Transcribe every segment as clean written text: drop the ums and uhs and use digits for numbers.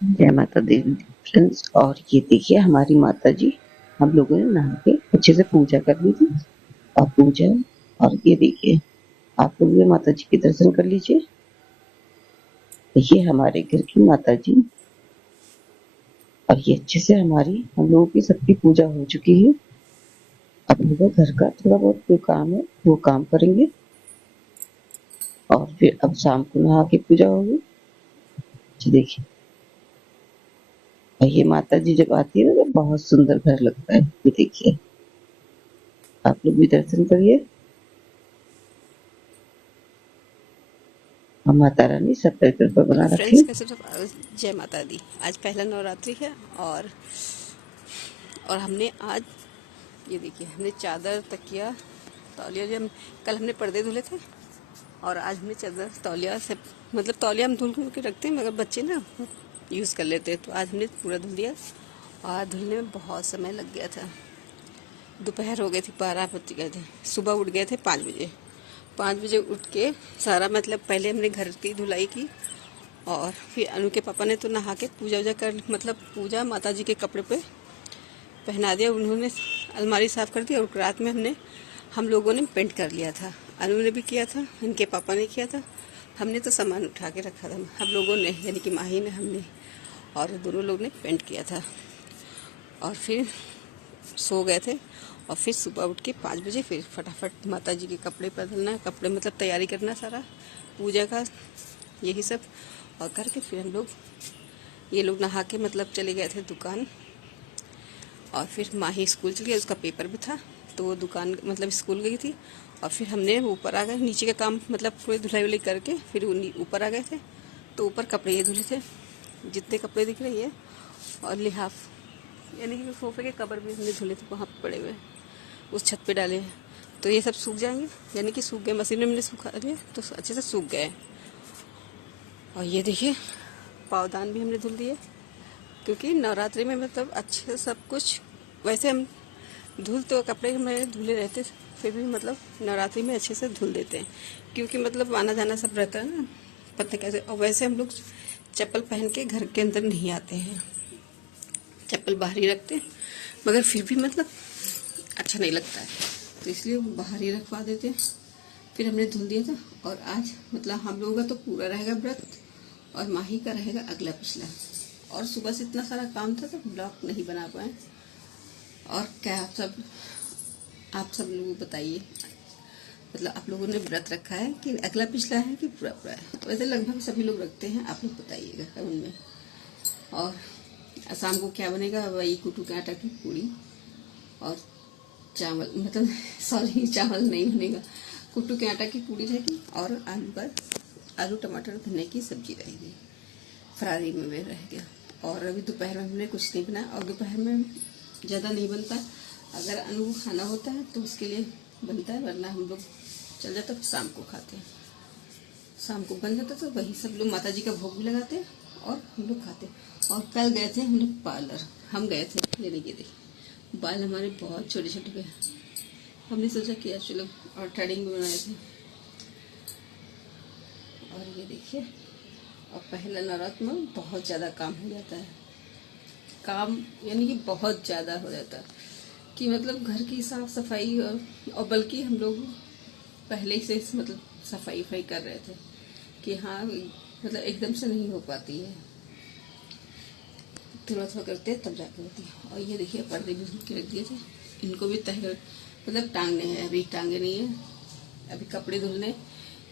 जय माता दी फ्रेंड्स। और ये देखिए हमारी माता जी, हम लोगों ने नहा के अच्छे से पूजा कर ली थी। और पूजा, और ये देखिए आप लोग भी माता जी के दर्शन कर लीजिए। देखिए हमारे घर की माता जी, और ये अच्छे से हम लोगों की सबकी पूजा हो चुकी है। अब होगा घर का थोड़ा बहुत जो काम है वो काम करेंगे, और फिर अब शाम को नहा के पूजा होगी। जी देखिए, और ये माता जी जब आती है ना तो बहुत सुंदर घर लगता है। ये देखिए आप लोग भी दर्शन करिए, और माता रानी सब पे कृपा बना हेलो रखे। फ्रेंड्स, कैसे सब? जय माता दी। आज पहला नवरात्रि है और हमने आज ये देखिए, हमने चादर, तकिया, तौलिया, जो हम कल हमने पर्दे धुले थे और आज हमने चादर, तौलिया से मतलब तौलिया हम धुल के रखते हैं मगर बच्चे ना यूज़ कर लेते हैं, तो आज हमने पूरा धुल दिया। और धुलने में बहुत समय लग गया था। दोपहर हो गई थी, 12 बज गए थे। सुबह उठ गए थे 5 बजे। 5 बजे उठ के सारा मतलब पहले हमने घर की धुलाई की और फिर अनु के पापा ने तो नहा के पूजा वूजा कर मतलब पूजा माता जी के कपड़े पे पहना दिया। उन्होंने अलमारी साफ़ कर दी और रात में हम लोगों ने पेंट कर लिया था। अनु ने भी किया था, इनके पापा ने किया था। हमने तो सामान उठा के रखा था, हम लोगों ने यानी कि माही ने, हमने और दोनों लोग ने पेंट किया था। और फिर सो गए थे और फिर सुबह उठ के 5 बजे फिर फटाफट माता जी के कपड़े बदलना, कपड़े मतलब तैयारी करना सारा पूजा का, यही सब। और करके फिर हम लोग ये लोग नहा के मतलब चले गए थे दुकान। और फिर माही स्कूल चली गई, उसका पेपर भी था तो वो दुकान मतलब स्कूल गई थी। और फिर हमने ऊपर आ गए, नीचे का काम मतलब पूरी धुलाई वुलाई करके फिर ऊपर आ गए थे। तो ऊपर कपड़े ये धुले थे, जितने कपड़े दिख रहे हैं। और लिहाफ यानी कि सोफे के कवर भी हमने धुले थे, वहाँ पे पड़े हुए उस छत पे डाले हैं। तो ये सब सूख जाएंगे, यानी कि सूख गए, मशीन में हमने सूखा दिए तो अच्छे से सूख गए। और ये देखिए पावदान भी हमने धुल दिए, क्योंकि नवरात्रि में मतलब अच्छे से सब कुछ, वैसे हम धुल तो कपड़े में धुले रहते, फिर भी मतलब नवरात्रि में अच्छे से धुल देते हैं, क्योंकि मतलब आना जाना सब रहता है ना, पता कैसे। और वैसे हम लोग चप्पल पहन के घर के अंदर नहीं आते हैं, चप्पल बाहर ही रखते हैं, मगर फिर भी मतलब अच्छा नहीं लगता है, तो इसलिए वो बाहर ही रखवा देते हैं। फिर हमने धुल दिया था। और आज मतलब हम लोगों का तो पूरा रहेगा व्रत और माही का रहेगा अगला पिछला। और सुबह से इतना सारा काम था तो ब्लॉग नहीं बना पाए। और क्या आप सब लोग बताइए, मतलब आप लोगों ने व्रत रखा है कि अगला पिछला है कि पूरा पूरा है? तो वैसे लगभग सभी लोग रखते हैं, आप लोग बताइएगा कमेंट में। और शाम को क्या बनेगा? वही कुटू के आटा की पूरी और चावल, मतलब सॉरी चावल नहीं बनेगा, कुट्टू के आटा की पूरी रहेगी और आलू टमाटर धनिया की सब्जी रहेगी, फरारी में भी रह गया। और अभी दोपहर में हमने कुछ नहीं बनाया, और दोपहर में ज़्यादा नहीं बनता, अगर अनु को खाना होता है तो उसके लिए बनता है, वरना हम लोग चल जाता तो शाम को खाते हैं। शाम को बन जाता तो वही सब लोग माता जी का भोग भी लगाते हैं और हम लोग खाते हैं। और कल गए थे हम लोग पार्लर, हम गए थे लेने के लिए, बाल हमारे बहुत छोटे छोटे गए, हमने सोचा कि आज चलो, और थ्रेडिंग भी बनाए थे। और ये देखिए, और पहला नवरात्र में बहुत ज़्यादा काम हो जाता है, काम यानी कि बहुत ज़्यादा हो जाता है, कि मतलब घर की साफ सफाई, और बल्कि हम लोग पहले से मतलब सफाई वफाई कर रहे थे कि हाँ मतलब एकदम से नहीं हो पाती है, थोड़ा थोड़ा करते हैं तब जाके होती है। और ये देखिए पर्दे भी धुल के रख दिए थे, इनको भी तह मतलब टांगने हैं, अभी टांगे नहीं है, अभी कपड़े धुलने,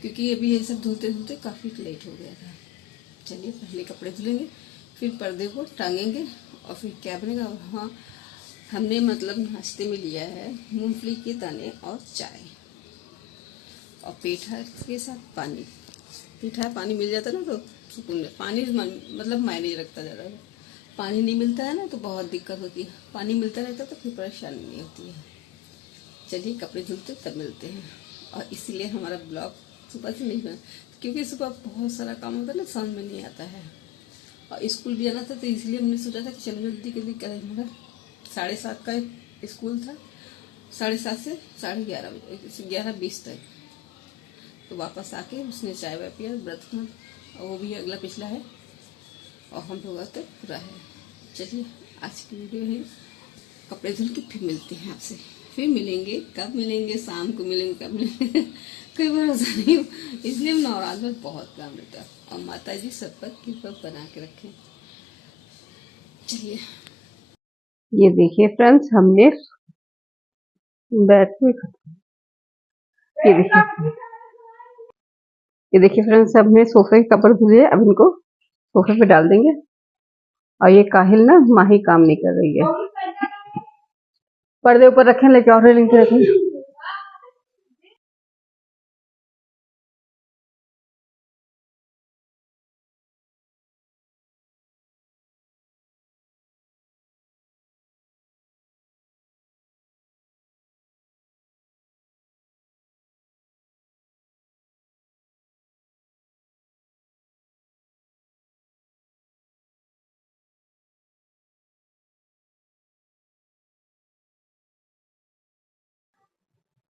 क्योंकि अभी ये सब धुलते धुलते काफ़ी लेट हो गया था। चलिए पहले कपड़े धुलेंगे, फिर पर्दे को टांगेंगे और फिर क्या बनेगा। और हाँ, हमने मतलब नाश्ते में लिया है मूंगफली के दाने और चाय और पेठा के साथ पानी। पेठा पानी मिल जाता ना तो सुकून में, पानी मतलब मायने रखता ज़्यादा, पानी नहीं मिलता है ना तो बहुत दिक्कत होती है, पानी मिलता रहता तो फिर परेशानी नहीं होती है। चलिए कपड़े धुलते तब मिलते हैं। और इसीलिए हमारा ब्लॉग सुबह से नहीं बना, क्योंकि सुबह बहुत सारा काम होता है ना, समझ में नहीं आता है, और स्कूल भी जाना था, तो इसलिए हमने सोचा था कि चलो जल्दी जल्दी करें, मगर 7:30 का स्कूल था, 7:30 से 11:30 बजे 11:20 तक। तो वापस आके उसने चाय वाय पिया, व्रत का, और वो भी अगला पिछला है, और हम लोग तो पूरा है। चलिए आज की वीडियो है, कपड़े धुल के फिर मिलते हैं आपसे। फिर मिलेंगे, कब मिलेंगे, शाम को मिलेंगे, कब मिलेंगे कोई भरोसा नहीं, इसलिए नवरात्र में बहुत काम रहता है। और माता जी सब पर कृपा बना के रखें। चलिए ये देखिए फ्रेंड्स, हमने बैठ के ये देखिए फ्रेंड्स, हमने सोफे के कपड़े धुले, अब इनको सोफे पे डाल देंगे। और ये काहिल ना माही काम नहीं कर रही है, पर्दे ऊपर रखें, लेके और लिंक रखें।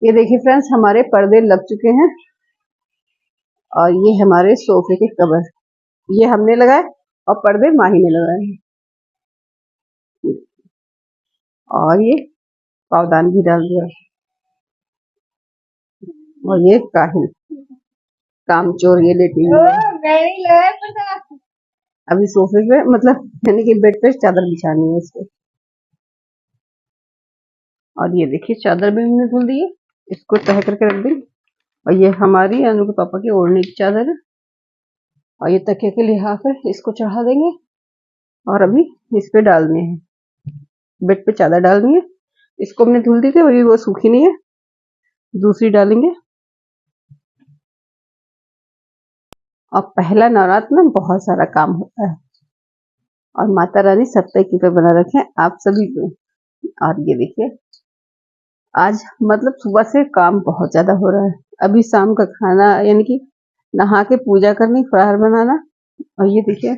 ये देखिए फ्रेंड्स, हमारे पर्दे लग चुके हैं और ये हमारे सोफे के कवर, ये हमने लगाए और पर्दे माही ने लगाए हैं। और ये पावदान भी डाल दिया। और ये काहिल कामचोर ये लेटी हुई है। अभी सोफे पे, मतलब यानी कि बेड पे चादर बिछानी है इसको। और ये देखिए चादर भी हमने धुल दी है, इसको तह करके रख दी। और ये हमारी अनु के पापा की ओढ़ने की चादर है और ये तकिया के लिहाफ है, इसको चढ़ा देंगे। और अभी इस पे डालने हैं, बेड पे चादर डालनी है। इसको हमने धुल दी थी, अभी वो सूखी नहीं है, दूसरी डालेंगे। और पहला नवरात्र में बहुत सारा काम होता है और माता रानी सब पे कृपा बना रखे आप सभी पे। और ये देखिए आज मतलब सुबह से काम बहुत ज्यादा हो रहा है। अभी शाम का खाना यानी कि नहा के पूजा करनी, फरार बनाना। और ये देखिए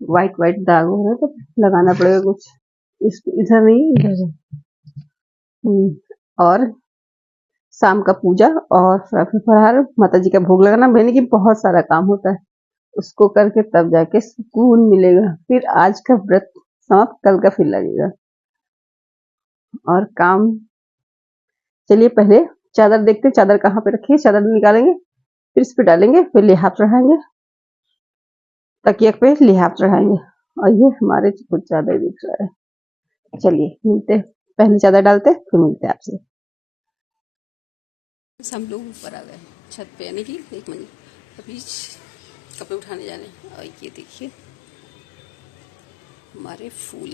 व्हाइट व्हाइट दाग हो रहा है, तो लगाना पड़ेगा कुछ। इस इधर नहीं, इधर है। और शाम का पूजा और फिर फरार, माता जी का भोग लगाना, यानी कि बहुत सारा काम होता है। उसको करके तब जाके सुकून मिलेगा। फिर आज का व्रत समाप्त, कल का फिर लगेगा और काम। चलिए पहले चादर देखते, चादर कहाँ पे रखी है, चादर निकालेंगे, फिर इस पे डालेंगे, फिर लिहाफ चढ़ाएंगे, तकिया पे लिहाफ चढ़ाएंगे। और ये हमारे कुछ चादर दिख रहा है। चलिए मिलते, पहले चादर डालते फिर मिलते आपसे। हम लोग ऊपर आ गए छत पे, यानी कि एक मंजिल। अभी कपड़े उठाने जाने। और ये देखिए हमारे फूल।